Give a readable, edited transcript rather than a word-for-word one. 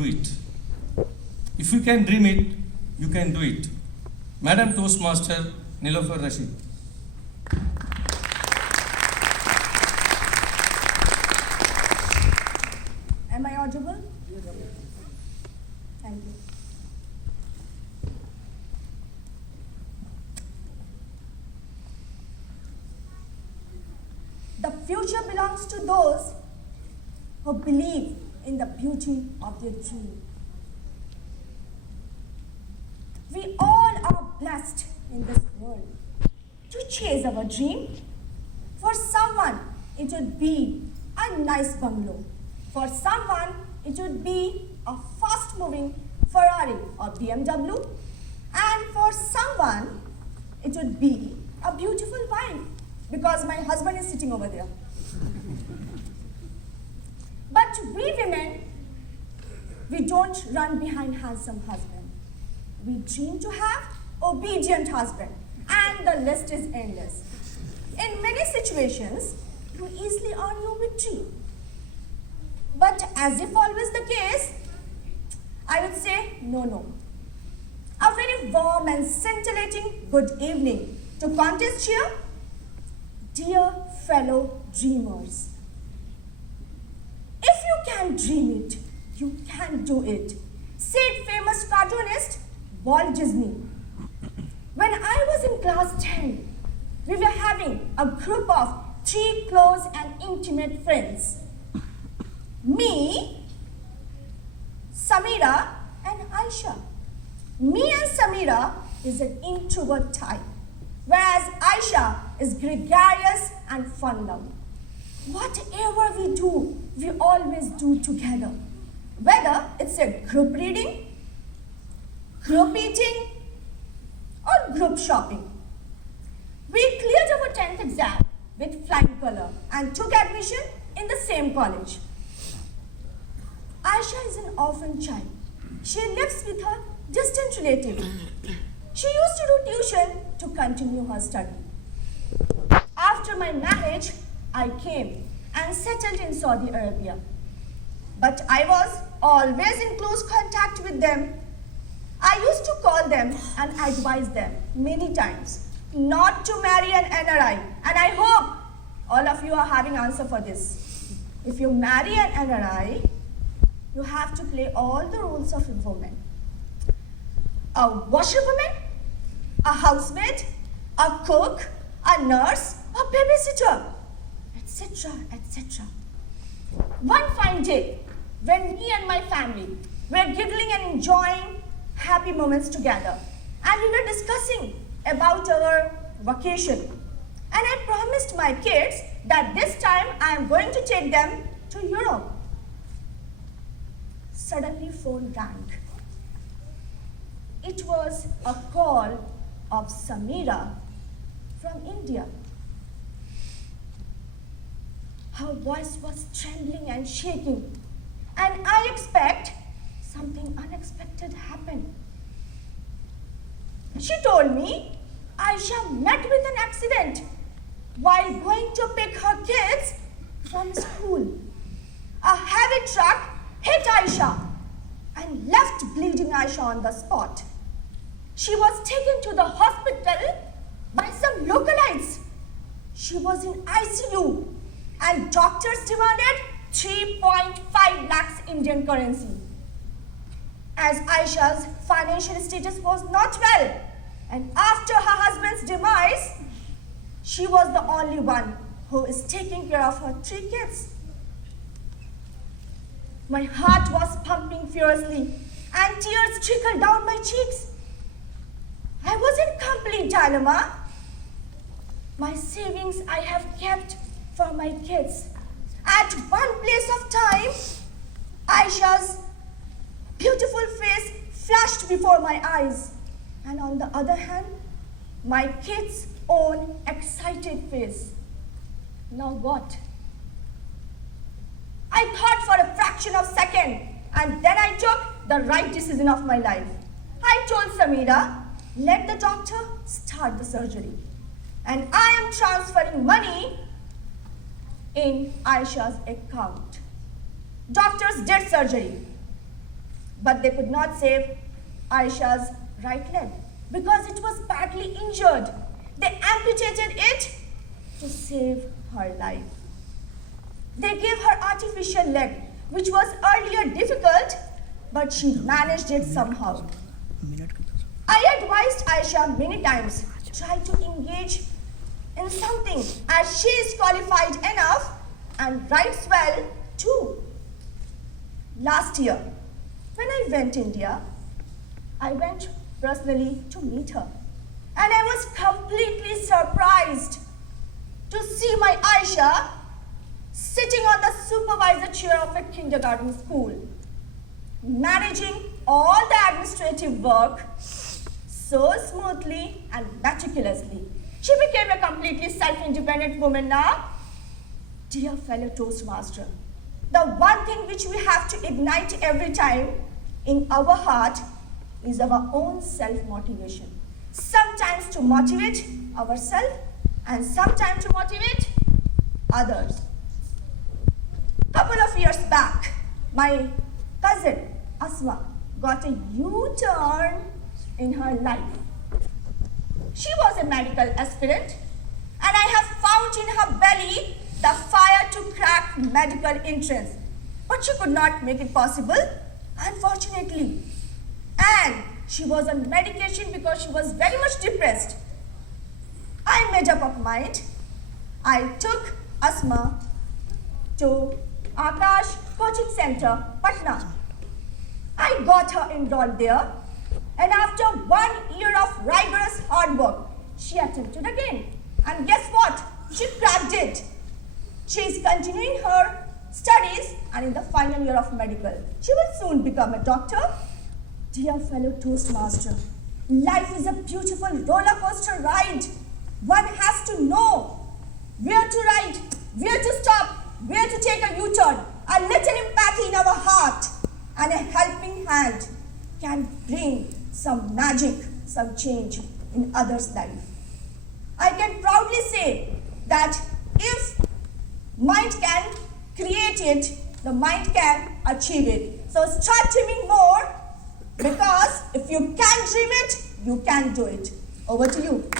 do it. If you can dream it, you can do it. Madam Toastmaster Nilofer Rashid. Am I audible? Thank you. The future belongs to those who believe in the beauty of their dream. We all are blessed in this world to chase our dream. For someone, it would be a nice bungalow. For someone, it would be a fast-moving Ferrari or BMW. And for someone, it would be a beautiful wife, because my husband is sitting over there. But we women, we don't run behind handsome husband. We dream to have obedient husband, and the list is endless. In many situations, you easily earn your victory. But as if always the case, I would say no. A very warm and scintillating good evening to contest cheer. Dear fellow dreamers, if you can dream it, you can do it, said famous cartoonist Walt Disney. When I was in class 10, we were having a group of 3 close and intimate friends. Me, Samira, and Aisha. Me and Samira is an introvert type, whereas Aisha is gregarious and fun-loving. Whatever we do, we always do together. Whether it's a group reading, group eating, or group shopping. We cleared our 10th exam with flying color and took admission in the same college. Aisha is an orphan child. She lives with her distant relative. She used to do tuition to continue her study. After my marriage, I came and settled in Saudi Arabia. But I was always in close contact with them. I used to call them and advise them many times not to marry an NRI. And I hope all of you are having answer for this. If you marry an NRI, you have to play all the roles of a woman. A washerwoman, a housemaid, a cook, a nurse, a babysitter, etc., etc. One fine day, when me and my family were giggling and enjoying happy moments together, and we were discussing about our vacation, and I promised my kids that this time I am going to take them to Europe. Suddenly phone rang. It was a call of Samira from India. Her voice was trembling and shaking, and I expect something unexpected happened. She told me Aisha met with an accident while going to pick her kids from school. A heavy truck hit Aisha and left bleeding Aisha on the spot. She was taken to the hospital by some localites. She was in ICU and doctors demanded 3.5 lakhs Indian currency. As Aisha's financial status was not well, and after her husband's demise, she was the only one who is taking care of her 3 kids. My heart was pumping fiercely and tears trickled down my cheeks. I was in complete dilemma. My savings I have kept for my kids. At one place of time, Aisha's beautiful face flashed before my eyes. And on the other hand, my kids' own excited face. Now what? I thought for a fraction of a second, and then I took the right decision of my life. I told Samira, let the doctor start the surgery. And I am transferring money in Aisha's account. Doctors did surgery. But they could not save Aisha's right leg because it was badly injured. They amputated it to save her life. They gave her artificial leg, which was earlier difficult, but she managed it somehow. I advised Aisha many times, try to engage in something as she is qualified enough and writes well too. Last year, when I went to India, I went personally to meet her. And I was completely surprised to see my Aisha sitting on the supervisor chair of a kindergarten school, managing all the administrative work so smoothly and meticulously. She became a completely self-independent woman now. Dear fellow Toastmaster, the one thing which we have to ignite every time in our heart is our own self-motivation. Sometimes to motivate ourselves and sometimes to motivate others. Couple of years back, my cousin Asma got a U-turn in her life. She was a medical aspirant, and I have found in her belly the fire to crack medical entrance. But she could not make it possible, unfortunately. And she was on medication because she was very much depressed. I made up my mind. I took Asma to Akash Coaching Center, Patna. I got her enrolled there, and after 1 year of rigorous hard work, she attempted again. And guess what? She cracked it. She is continuing her studies and in the final year of medical. She will soon become a doctor. Dear fellow Toastmaster, life is a beautiful roller coaster ride. One has to know where to ride, where to stop, where to take a U-turn. A little empathy in our heart and a helping hand can bring some magic, some change in others' life. I can proudly say that if mind can create it, the mind can achieve it. So start dreaming more, because if you can dream it, you can do it. Over to you.